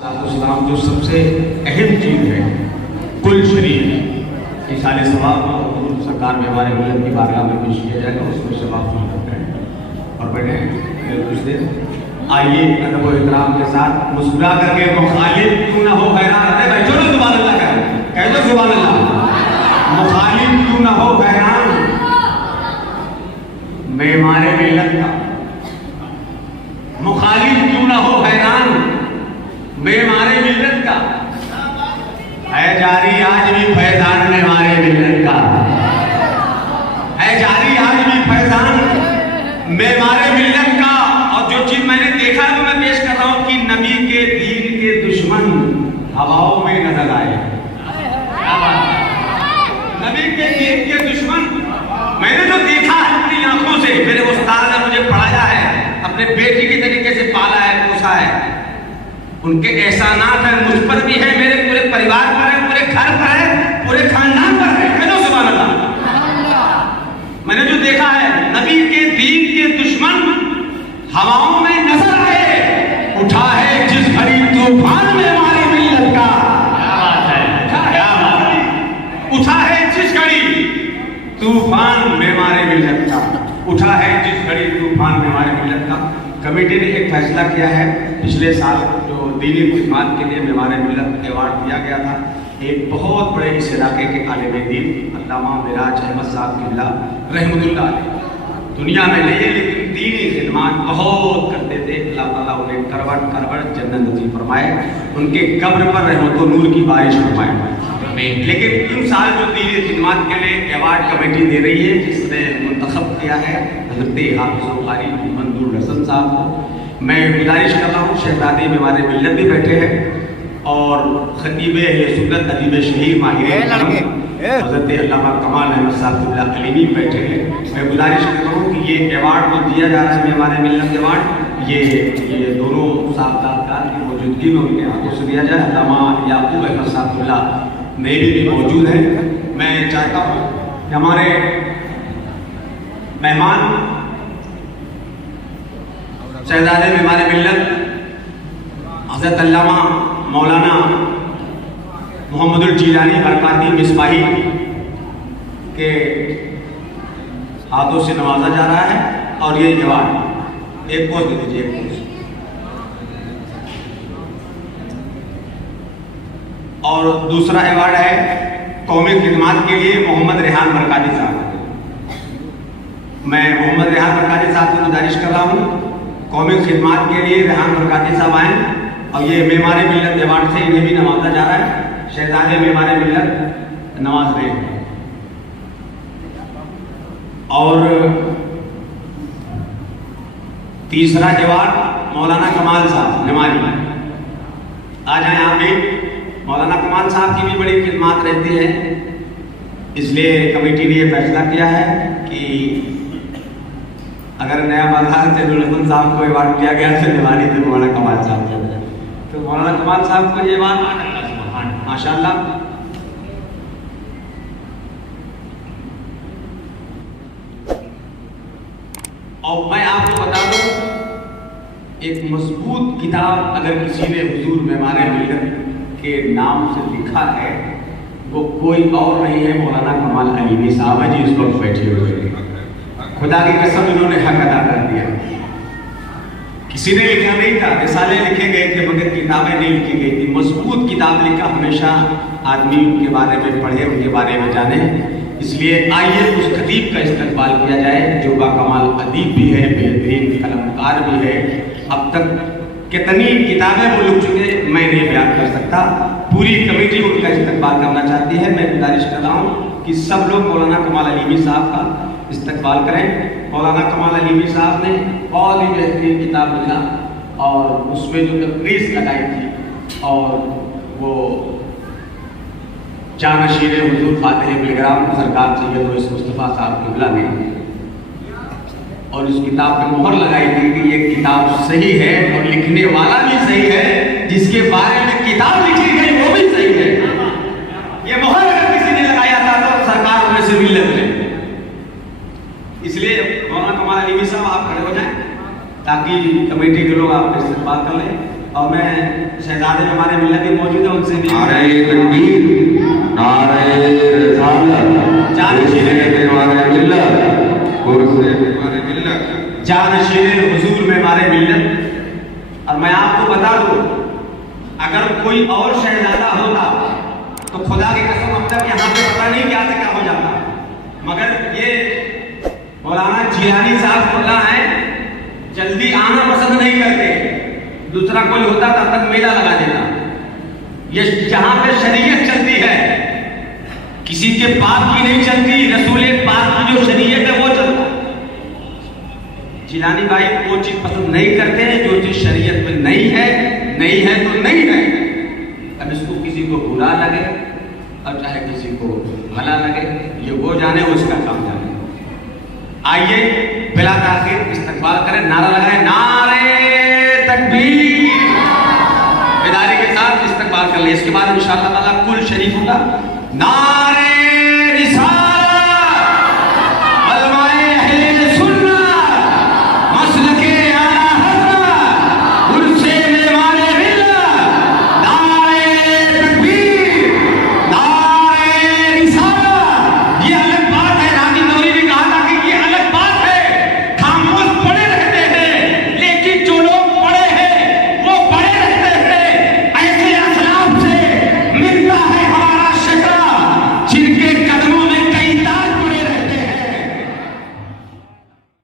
इस्लाम जो सबसे अहम चीज़ है कुल शरीफ इस साले सवाब को सरकार में हमारे मिलत की बारगाह में पेश किया जाएगा, उसमें सवाब फील करते हैं और बैठे कुछ देर। आइए अदब व इकराम के साथ मुस्कुरा करके मुखालिफ क्यों ना हो हैरान, अरे भाई चलो सुभान अल्लाह कह दो सुभान अल्लाह। मुखालिफ क्यों ना हो हैरान मेमारे मिलत का, मुखालिफ क्यों ना हो हैरान बेमारे मिल्लत का, है जारी आज भी फैजान मेमारे मिल्लत का, है जारी आज भी फैजान मेमारे मिल्लत का। और जो चीज मैंने देखा तो मैं पेश कर रहा हूं कि नबी के दीन के दुश्मन हवाओं में नजर आए। नबी के दीन के दुश्मन मैंने जो देखा है अपनी आंखों से, मेरे उस्ताद ने मुझे पढ़ाया है, अपने बेटी के तरीके से पाला है, पोसा है, उनके एहसानात है मुझ पर भी है, मेरे पूरे परिवार पर है, पूरे घर पर है, पूरे खानदान पर है। कहो सुभान अल्लाह। मैंने जो देखा है नबी के दीन के दुश्मन हवाओं में नजर आए, उठा है जिस घड़ी तूफान में हमारी मिल्लत का, क्या बात है, क्या बात है, उठा है जिस घड़ी तूफान में हमारे मिल्लत का, उठा है जिस घड़ी तूफान में हमारे मिल्लत का। कमेटी ने एक फैसला किया है, पिछले साल जो दीनी खिदमत के लिए मेमारे मिल्लत अवार्ड दिया गया था, एक बहुत बड़े इस इलाके के आलिम दीन अल्लामा मिराज अहमद साहब किबला रहमतुल्लाह अलैह दुनिया में नहीं है, लेकिन दीनी खिदमत बहुत करते थे। अल्लाह ताला उन्हें करवट करवट जन्नत नसीब फरमाए, उनके कब्र पर रहमत व नूर की बारिश फरमाए। लेकिन इन साल जो दीनी खिदमत के लिए अवार्ड कमेटी दे रही है, जिसने मुंतखब किया है हज़रत हाफ़िज़ कारी मंजूर हसन साहब को, मैं गुजारिश कर रहा हूँ शहजादी में हमारे मिल्लत भी बैठे हैं और खतीब सुन्नत अदीब शहीर माहिर हज़रत अल्लामा कमाल अहमद साहब अलीमी बैठे हैं। मैं गुजारिश कर रहा हूँ कि ये अवार्ड जो दिया जा रहा है हमारे मिल्लत अवार्ड, ये दोनों साहबदार की मौजूदगी में उनके हाथों से दिया जाए। अल्लामा याकूब अहमद साहब मेरे भी मौजूद हैं। मैं चाहता हूँ कि हमारे मेहमान शहजादे में हमारे मिल्लत हज़रत अल्लामा मौलाना मोहम्मदुल जीलानी बरकाती मिसबाही के हाथों से नवाजा जा रहा है। और ये अवार्ड एक पोस्ट दे दीजिए, एक पोस्ट। और दूसरा अवार्ड है कौमी खिदमत के लिए मोहम्मद रेहान बरकाती साहब। मैं मोहम्मद रेहान बरकाती साहब को गुजारिश कर रहा हूँ कौमी खिदमत के लिए रेहान बरकाती साहब आए और ये मेमारे मिल्लत अवार्ड से इन्हें भी नवाजा जा रहा है। शहजादे मेमारे मिल्लत नवाज रहे हैं। और तीसरा अवार्ड मौलाना कमाल साहब नमारी, आ जाए आप भी। मौलाना कमाल साहब की भी बड़ी खिदमत रहती है, इसलिए कमेटी ने यह फैसला किया है कि अगर नया बाजार जैनुल साहब को अवार्ड दिया गया तो निवानी तो मौलाना कमाल साहब को, तो मौलाना कमाल साहब को ये अवार्ड माशाल्लाह। और मैं आपको बता दूं, एक मजबूत किताब अगर किसी ने हुजूर मेहमारे मिल्लत के नाम से लिखा है, वो कोई और नहीं है मौलाना कमाल अलीमी साहब है, जी इस वक्त बैठे हुए हैं। खुदा की कसम इन्होंने हक अदा कर दिया। किसी ने लिखा नहीं था, रिसाले लिखे गए थे मगर किताबें नहीं लिखी गई थी। मजबूत किताब लिखा, हमेशा आदमी उनके बारे में पढ़े, उनके बारे में जाने। इसलिए आइए उस खतीब का इस्तकबाल किया जाए जो बाकमाल अदीब भी है, बेहतरीन कलमकार भी है। अब तक कितनी किताबें वो लिख चुके मैं नहीं बयान कर सकता। पूरी कमेटी उनका इस्तकबाल करना चाहती है। मैं गुजारिश कर रहा हूँ कि सब लोग मौलाना कमाल अलीमी साहब का इस्तकबाल करें। मौलाना कमाल अलीमी साहब ने बहुत ही बेहतरीन किताब लिखा और उसमें जो तकरीज लगाई थी, और वो जानशीर हुजूर फातिह बिलग्राम सरकार सैयद मुस्तफ़ा साहब किबला ने और इस किताब पे मोहर लगाई थी कि ये किताब सही है और लिखने वाला भी सही है, जिसके बारे में किताब लिखी गई वो भी सही है। ये मोहर अगर किसी ने लगाया था तो सरकार उन्हें से मिल्लत ले। इसलिए मौलाना कमाल अलीमी साहब आप खड़े हो जाएं ताकि कमेटी के लोग आपका इस्तेमाल कर लें। और मैं शहजादे में हमारे मिल्लत भी मौजूद है, उनसे भी नारे तकबीर, नारे रिसालत, जानशीरे हमारे मिल्लत, कुर्से हमारे मिल्लत, जानशीरे हुजूर में हमारे मिल्लत। और मैं आपको बता दूं, अगर कोई और शहजादा होता तो खुदा की कसम अब तक यहाँ पे पता नहीं क्या से क्या हो जाता, मगर ये मौलाना जिलानी साहब खुदा है, जल्दी आना पसंद नहीं करते। दूसरा कोई होता तब तक मेला लगा देता। ये जहां पे शरीयत चलती है, किसी के पाप की नहीं चलती, रसूल पाक की जो शरीयत है वो चलता। जिलानी भाई वो चीज पसंद नहीं करते हैं जो चीज शरीयत में नहीं है तो नहीं है। अब इसको किसी को बुरा लगे और चाहे किसी को भला लगे, ये वो जाने, वो इसका काम जाने। आइए बिला ताखिर इस्तकबाल करें, नारा लगाएं, नारे तकबीर, इदारे के साथ इस्तकबाल कर ले। इसके बाद इंशाअल्लाह ताला कुल शरीफ होगा। नारे